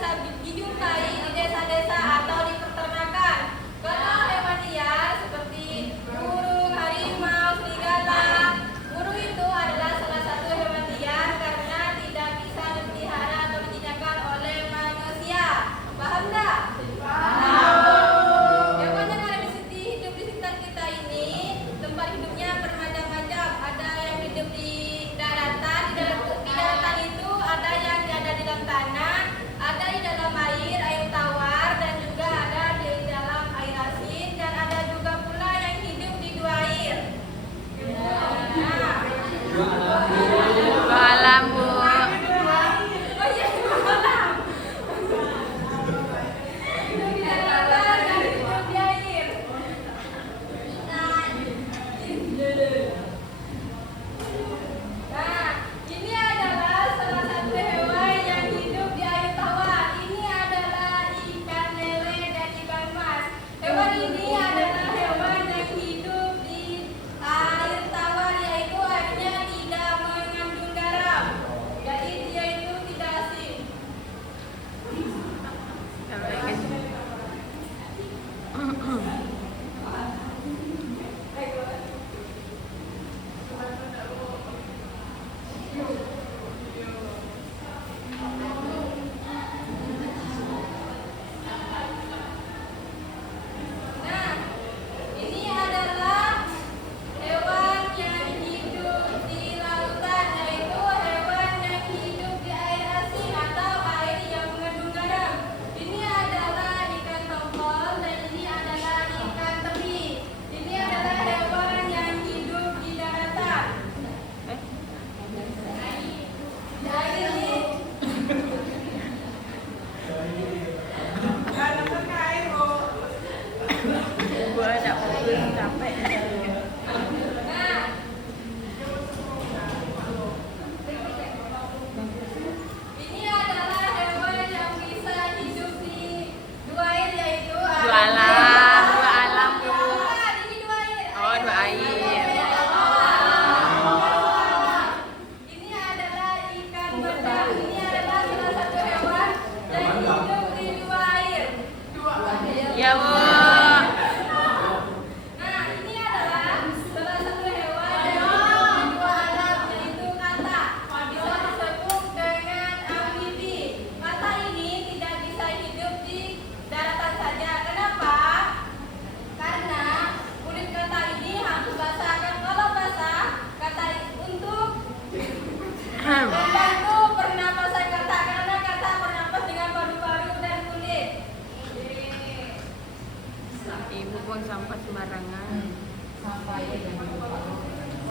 bisa dijumpai di desa-desa atau di peternakan. Kalau hewan liar seperti burung, harimau, serigala, burung itu adalah salah satu hewan liar karena tidak bisa dipelihara atau dijinakan oleh manusia. Paham enggak? Hewan yang ada hidup di sekitar kita ini tempat hidupnya bermacam-macam. Ada yang hidup di daratan, di daratan itu ada yang ada di dalam tanah, ada di dalam air tawar, dan juga ada di dalam air asin, dan ada juga pula yang hidup di dua air. Dua alam, Bu. Oh iya, dua alam. Hidup di daratan dan hidup di air. Nah, ini adalah salah satu hewan yang hidup di air tawar. Ini adalah ikan lele dan ikan mas. Hewan ini adalah hewan yang hidup di air tawar, yaitu airnya tidak mengandung garam. Jadi dia itu tidak asin. Nah, ini adalah hewan yang hidup di lautan, yaitu hewan yang hidup di air asin atau air yang mengandung garam. Ini adalah ikan tongkol dan ini adalah ikan teri. Ini adalah hewan yang hidup di daratan. Bu ada mobil capek. Nah, ini adalah hewan yang bisa hidup di dua air, yaitu Dua alam, Bu. Ini dua air. Oh, dua air. Ini adalah ikan bandeng. Ini adalah salah satu hewan yang hidup di dua air. Ya, Bu. Nah, ini adalah salah satu hewan yang hidup di dua alam, yaitu kata. Bisa disebut dengan amfibi. Kata ini tidak bisa hidup di daratan saja. Kenapa? Karena kulit kata ini harus basah. Kalau basah, kata untuk membantu pernapasan kata, karena kata bernapas dengan paru-paru dan kulit. Ibu buang sampah sembarangan.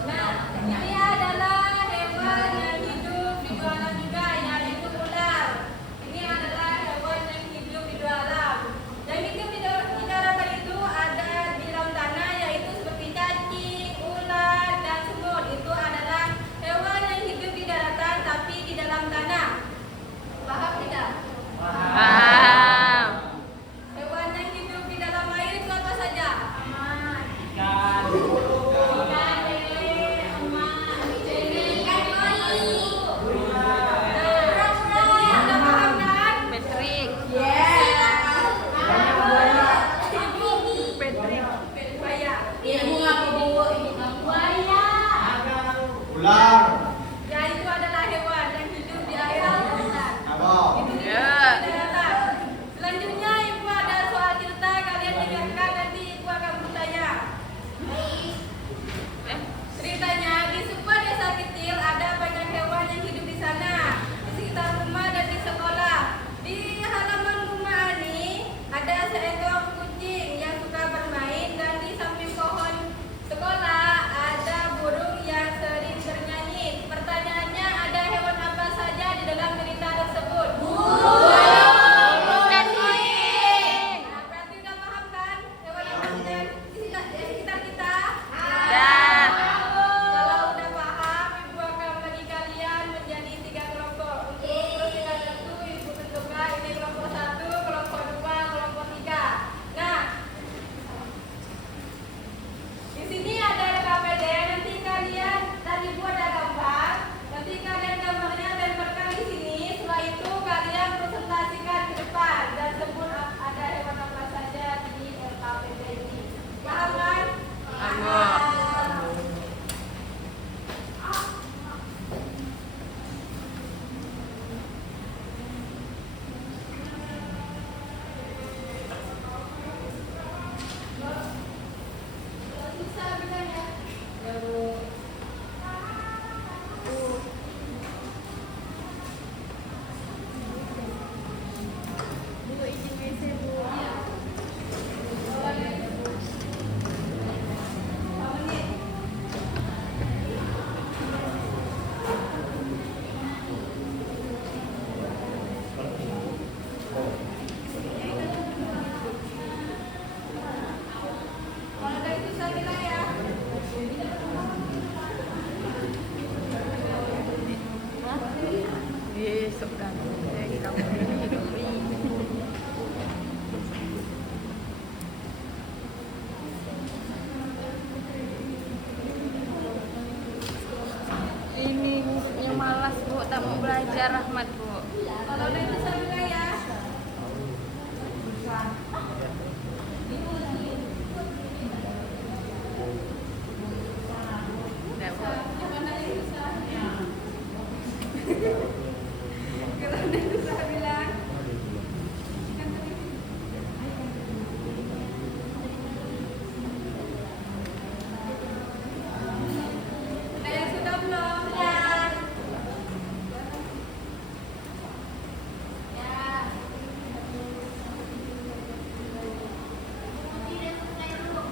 Nah, ini adalah hewan yang hidup di dua alam juga, yaitu ular. Ini adalah hewan yang hidup di dua alam. Yang hidup di daratan itu ada di dalam tanah, yaitu seperti cacing, ular, dan semut. Itu adalah hewan yang hidup di daratan tapi di dalam tanah. Paham tidak? Paham. Hewan yang hidup di dalam air itu apa saja? Ikan. Ada Rahmat, Bu. Kalau udah itu saya bilang ya. Udah, Bu. Gimana yang susah? Kalau udah itu saya bilang. Ada yang sudah belum? Ya. Ya. Ada belum?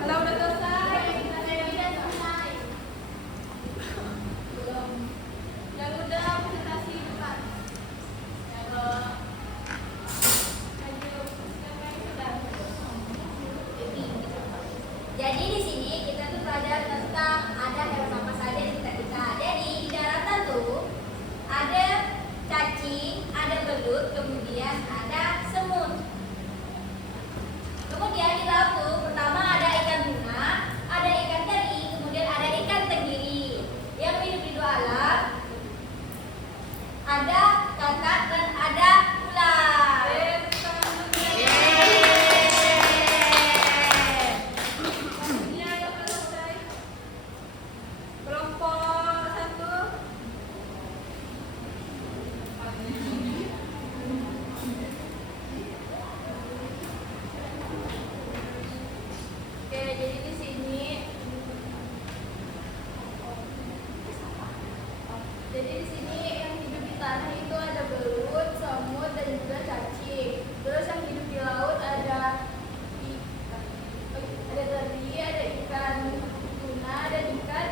Kalau udah selesai. Belum. Yang udah presentasi depan. Maju. Siapa yang sudah? Jadi di sini kita tuh belajar tentang ada hewan apa saja di kita. Jadi di daratan tuh ada cacing, ada belut, kemudian ada semut. Kemudian di laut tuh pertama ada ikan tuna, ada ikan teri, kemudian ada ikan tenggiri. Yang hidup di dua alam ada kakak dan ada ular. Tepuk tangan dulu. Ini ada selesai. Kelompok 1. Oke, jadi di sini yang hidup di tanah itu ada belut, semut dan juga cacing. Terus yang hidup di laut ada teri, ada ikan tuna, dan ikan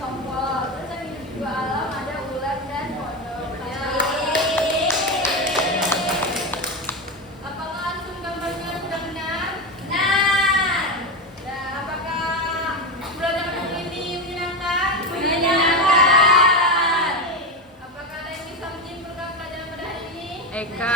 tongkol. Terus yang hidup di dua alam ada ular dan kodok. Apakah antum gambarnya sudah benar? Nah, Dan apakah belajar ini menyenangkan? menyenangkan. Apakah ada yang bisa menyimpulkan pelajaran pada hari ini? Eka.